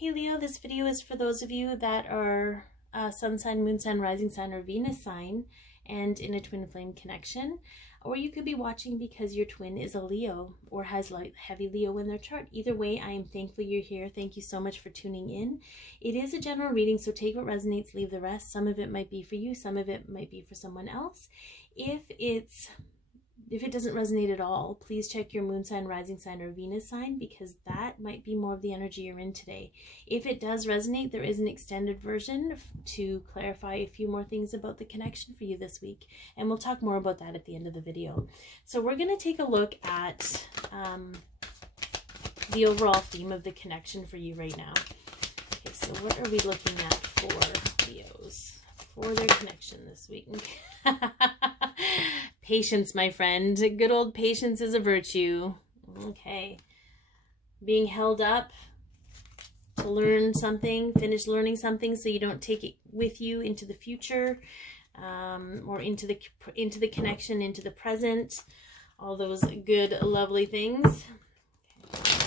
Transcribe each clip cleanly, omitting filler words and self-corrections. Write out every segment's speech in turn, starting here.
Hey Leo, this video is for those of you that are sun sign, moon sign, rising sign, or Venus sign and in a twin flame connection. Or you could be watching because your twin is a Leo or has like heavy Leo in their chart. Either way, I am thankful you're here. Thank you so much for tuning in. It is a general reading, so take what resonates, leave the rest. Some of it might be for you, some of it might be for someone else. If it doesn't resonate at all, please check your moon sign, rising sign, or Venus sign, because that might be more of the energy you're in today. If it does resonate, there is an extended version to clarify a few more things about the connection for you this week, and we'll talk more about that at the end of the video. So we're going to take a look at the overall theme of the connection for you right now. Okay, so what are we looking at for Leos for their connection this week? Patience, my friend. Good old patience is a virtue. Okay. Being held up to learn something, finish learning something so you don't take it with you into the future, or into the connection, into the present. All those good, lovely things. Okay.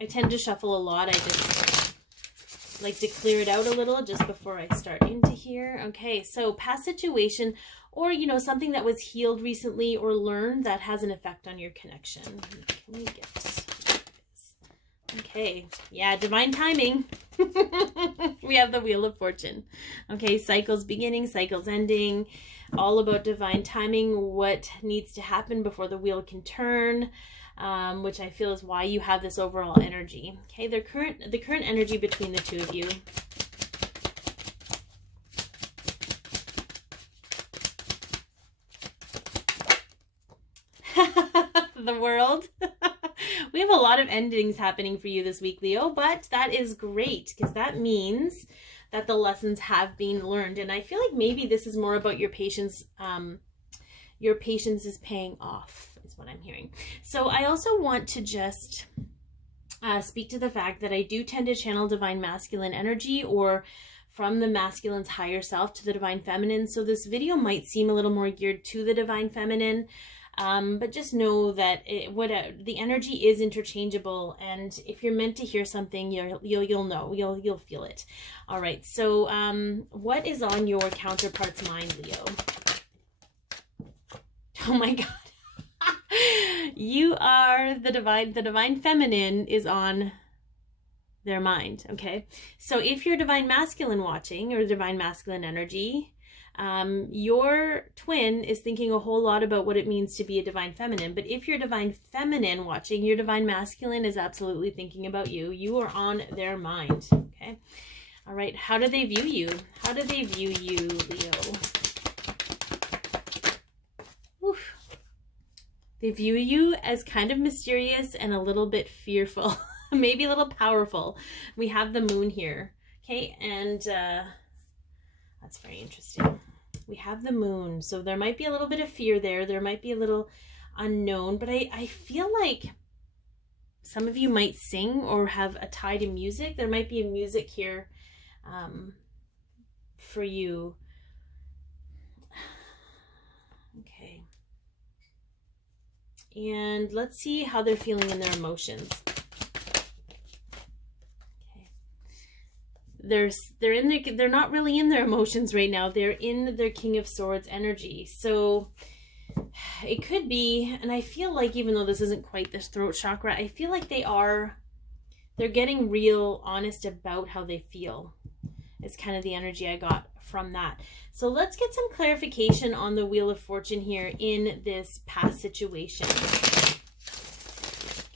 I tend to shuffle a lot. I just like to clear it out a little just before I start into here. Okay, so past situation, or something that was healed recently or learned that has an effect on your connection. Can we get this? Okay, yeah, divine timing. We have the Wheel of Fortune. Okay, cycles beginning, cycles ending, all about divine timing, what needs to happen before the wheel can turn. Which I feel is why you have this overall energy. Okay, the current energy between the two of you. The World. We have a lot of endings happening for you this week, Leo, but that is great because that means that the lessons have been learned. And I feel like maybe this is more about your patience. Your patience is paying off. What I'm hearing. So I also want to just speak to the fact that I do tend to channel divine masculine energy, or from the masculine's higher self to the divine feminine. So this video might seem a little more geared to the divine feminine, but just know that the energy is interchangeable, and if you're meant to hear something, you'll know, you'll feel it. All right. So what is on your counterpart's mind, Leo? Oh my God. You are the divine feminine is on their mind. Okay, so if you're divine masculine watching, or divine masculine energy, your twin is thinking a whole lot about what it means to be a divine feminine. But if you're divine feminine watching, your divine masculine is absolutely thinking about you. You are on their mind. Okay, all right, how do they view you? How do they view you, Leo? Oof. They view you as kind of mysterious and a little bit fearful, maybe a little powerful. We have the moon here, okay? And that's very interesting. We have the moon, so there might be a little bit of fear there. There might be a little unknown, but I feel like some of you might sing or have a tie to music. There might be a music here for you. Okay. And let's see how they're feeling in their emotions. Okay. They're not really in their emotions right now. They're in their King of Swords energy. So it could be, and I feel like even though this isn't quite this throat chakra, I feel like they're getting real honest about how they feel. It's kind of the energy I got from that. So let's get some clarification on the Wheel of Fortune here in this past situation.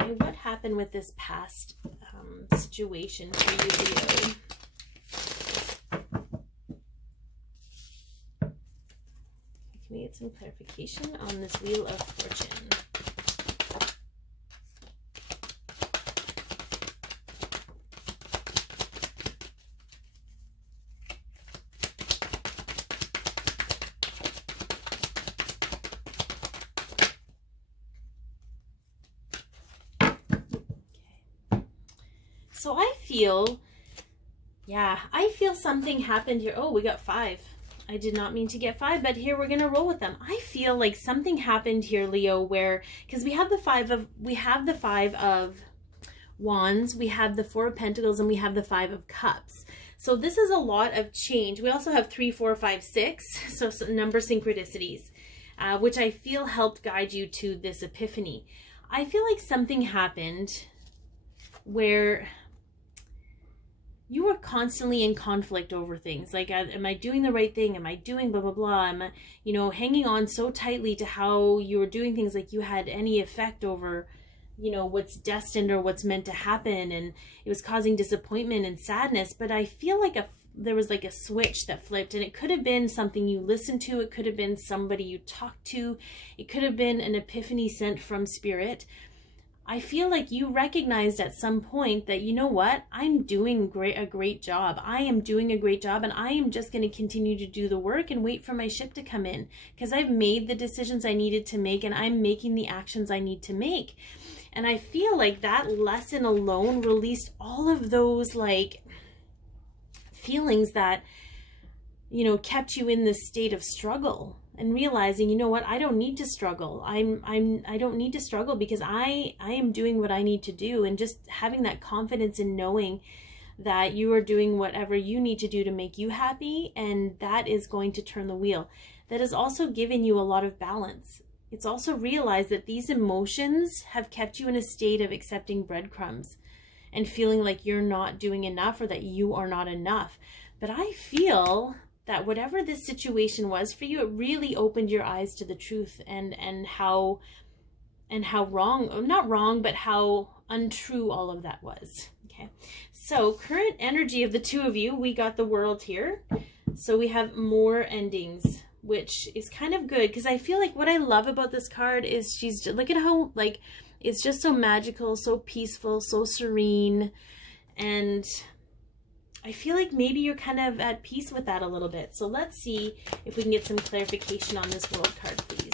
Okay, what happened with this past situation for you, Leo? Can we get some clarification on this Wheel of Fortune? So I feel something happened here. Oh, we got 5. I did not mean to get 5, but here we're going to roll with them. I feel like something happened here, Leo, where, because we have the 5 of Wands, we have the 4 of Pentacles, and we have the 5 of Cups. So this is a lot of change. We also have 3, 4, 5, 6, so some number synchronicities, which I feel helped guide you to this epiphany. I feel like something happened where you were constantly in conflict over things. Like, am I doing the right thing? Am I doing blah, blah, blah? Am I, you know, hanging on so tightly to how you were doing things, like you had any effect over, you know, what's destined or what's meant to happen. And it was causing disappointment and sadness. But I feel like there was like a switch that flipped, and it could have been something you listened to. It could have been somebody you talked to. It could have been an epiphany sent from spirit. I feel like you recognized at some point that, you know what, I'm doing a great job. I am doing a great job, and I am just going to continue to do the work and wait for my ship to come in, because I've made the decisions I needed to make, and I'm making the actions I need to make. And I feel like that lesson alone released all of those like feelings that, you know, kept you in this state of struggle. And realizing, you know what, I don't need to struggle. I don't need to struggle, because I am doing what I need to do. And just having that confidence in knowing that you are doing whatever you need to do to make you happy, and that is going to turn the wheel. That has also given you a lot of balance. It's also realized that these emotions have kept you in a state of accepting breadcrumbs and feeling like you're not doing enough, or that you are not enough. But I feel that whatever this situation was for you, it really opened your eyes to the truth, and how wrong, not wrong, but how untrue all of that was. Okay, so current energy of the two of you, we got the World here. So we have more endings, which is kind of good, because I feel like what I love about this card is look at how, like, it's just so magical, so peaceful, so serene. And I feel like maybe you're kind of at peace with that a little bit. So let's see if we can get some clarification on this World card, please.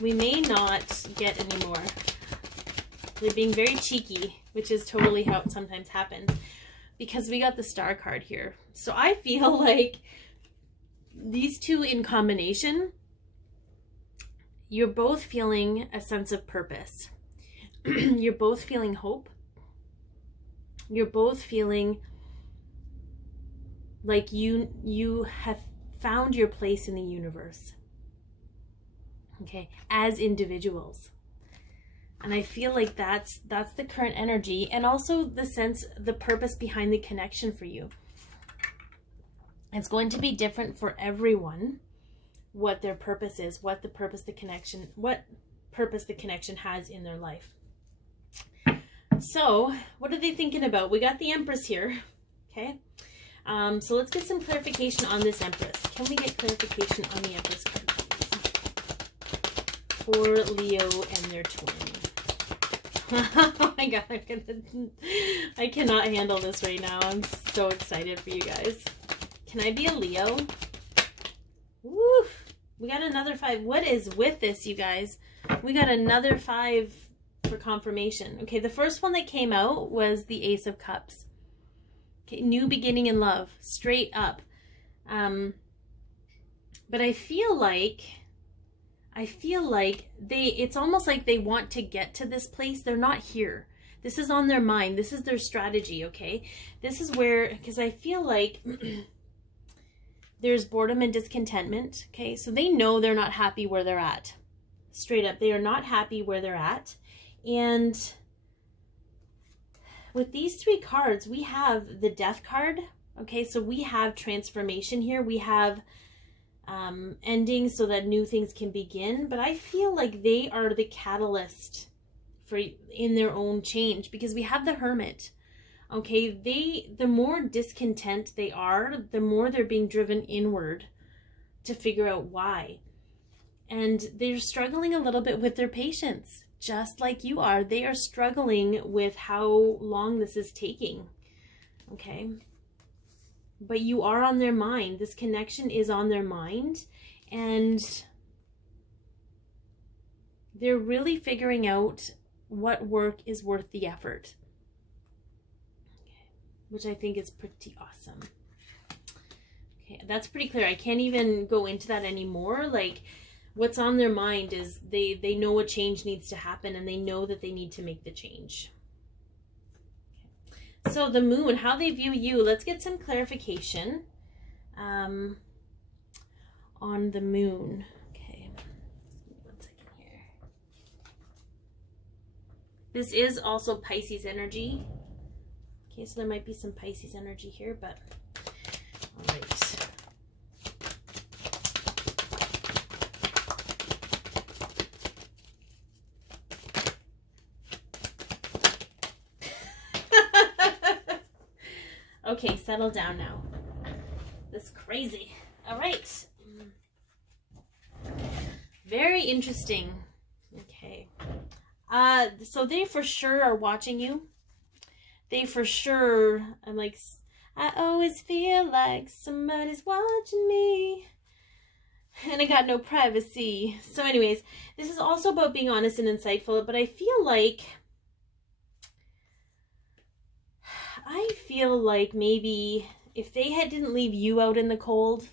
We may not get any more. They're being very cheeky, which is totally how it sometimes happens, because we got the Star card here. So I feel like these two in combination, you're both feeling a sense of purpose. You're both feeling hope. You're both feeling like you have found your place in the universe. Okay, as individuals. And I feel like that's the current energy, and also the sense, the purpose behind the connection for you. It's going to be different for everyone, what their purpose is, what purpose the connection has in their life. So what are they thinking about? We got the Empress here. Okay. So let's get some clarification on this Empress. Can we get clarification on the Empress card, please? For Leo and their twin. Oh my god, I cannot handle this right now. I'm so excited for you guys. Can I be a Leo? Woo! We got another 5. What is with this, you guys? We got another 5 for confirmation. Okay, the first one that came out was the Ace of Cups. Okay, new beginning in love, straight up. But I feel like it's almost like they want to get to this place. They're not here. This is on their mind. This is their strategy, okay? This is where, because I feel like there's boredom and discontentment, okay? So they know they're not happy where they're at. Straight up, they are not happy where they're at. And with these 3 cards, we have the Death card, okay? So we have transformation here. We have endings so that new things can begin, but I feel like they are the catalyst for in their own change, because we have the Hermit. Okay, the more discontent they are, the more they're being driven inward to figure out why. And they're struggling a little bit with their patience, just like you are. They are struggling with how long this is taking. okay? But you are on their mind. This connection is on their mind, and they're really figuring out what work is worth the effort, okay, which I think is pretty awesome. Okay, that's pretty clear. I can't even go into that anymore. Like, what's on their mind is they know a change needs to happen, and they know that they need to make the change. Okay. So the moon, how they view you. Let's get some clarification on the moon. Okay, one second here. This is also Pisces energy. Okay, so there might be some Pisces energy here, but all right. Okay, settle down now. This is crazy. All right. Very interesting. Okay. So they for sure are watching you. They for sure, I'm like, I always feel like somebody's watching me. And I got no privacy. So anyways, this is also about being honest and insightful, but I feel like maybe if they didn't leave you out in the cold,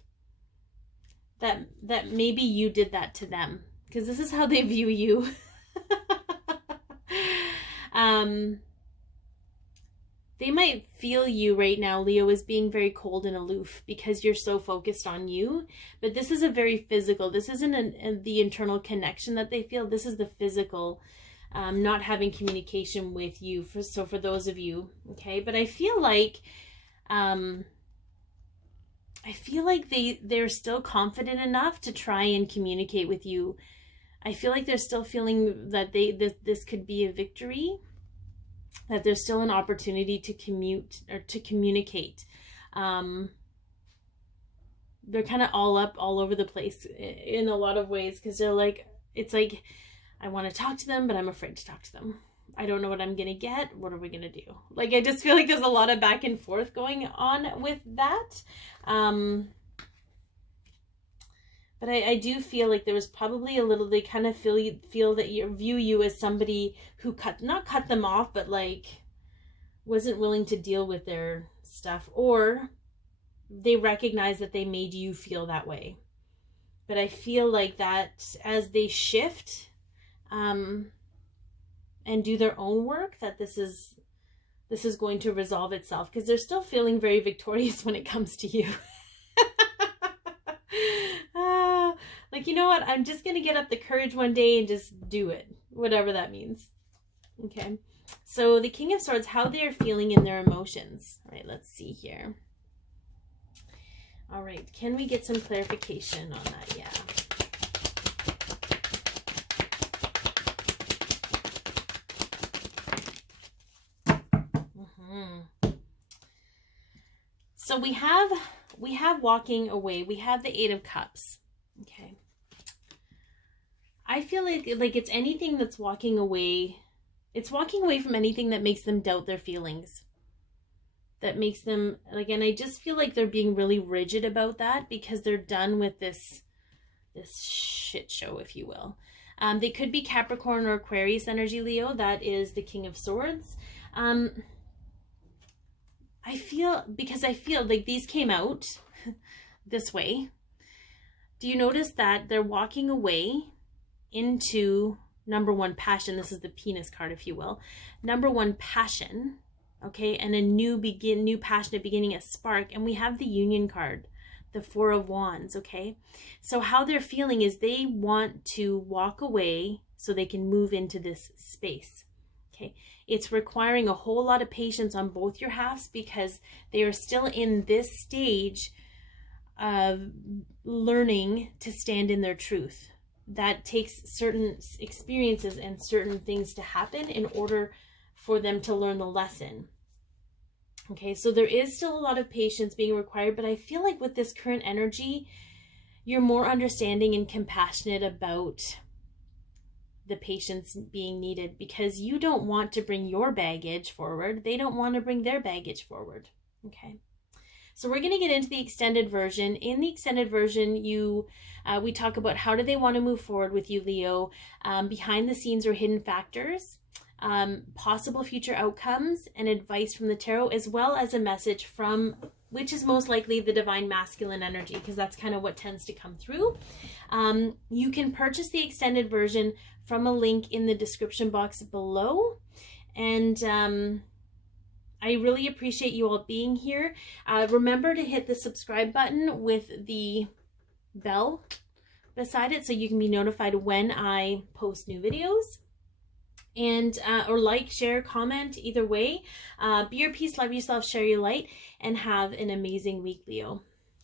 that maybe you did that to them, because this is how they view you. They might feel you right now, Leo, as being very cold and aloof because you're so focused on you. But this is a very physical. This isn't the internal connection that they feel. This is the physical. Not having communication with you. So for those of you, okay, but I feel like they're still confident enough to try and communicate with you. I feel like they're still feeling that this could be a victory, that there's still an opportunity to communicate. They're kind of all over the place in a lot of ways, because they're like, it's like, I want to talk to them, but I'm afraid to talk to them. I don't know what I'm going to get. What are we going to do? Like, I just feel like there's a lot of back and forth going on with that. But I do feel like there was probably a little, they kind of feel that view you as somebody who not cut them off, but like wasn't willing to deal with their stuff, or they recognize that they made you feel that way. But I feel like that as they shift, and do their own work, that this is going to resolve itself, because they're still feeling very victorious when it comes to you. Like, you know what? I'm just going to get up the courage one day and just do it, whatever that means. Okay. So the King of Swords, how they're feeling in their emotions. All right, let's see here. All right. Can we get some clarification on that? Yeah. So we have walking away. We have the Eight of Cups. Okay. I feel like it's anything that's walking away. It's walking away from anything that makes them doubt their feelings. That makes them, like, and I just feel like they're being really rigid about that, because they're done with this shit show, if you will. They could be Capricorn or Aquarius energy, Leo. That is the King of Swords. I feel like these came out this way. Do you notice that they're walking away into number one, passion? This is the penis card, if you will. Number one, passion. Okay, and a new passionate beginning, a spark. And we have the Union card, the Four of Wands. Okay, so how they're feeling is they want to walk away so they can move into this space. Okay, it's requiring a whole lot of patience on both your halves, because they are still in this stage of learning to stand in their truth. That takes certain experiences and certain things to happen in order for them to learn the lesson. Okay, so there is still a lot of patience being required, but I feel like with this current energy, you're more understanding and compassionate about the patience being needed, because you don't want to bring your baggage forward. They don't want to bring their baggage forward. Okay. So we're going to get into the extended version. In the extended version, we talk about how do they want to move forward with you, Leo, behind the scenes or hidden factors, possible future outcomes, and advice from the tarot, as well as a message from, which is most likely the divine masculine energy, because that's kind of what tends to come through. You can purchase the extended version from a link in the description box below. And I really appreciate you all being here. Remember to hit the subscribe button with the bell beside it so you can be notified when I post new videos. And or like, share, comment, either way. Be your peace, love yourself, share your light, and have an amazing week, Leo.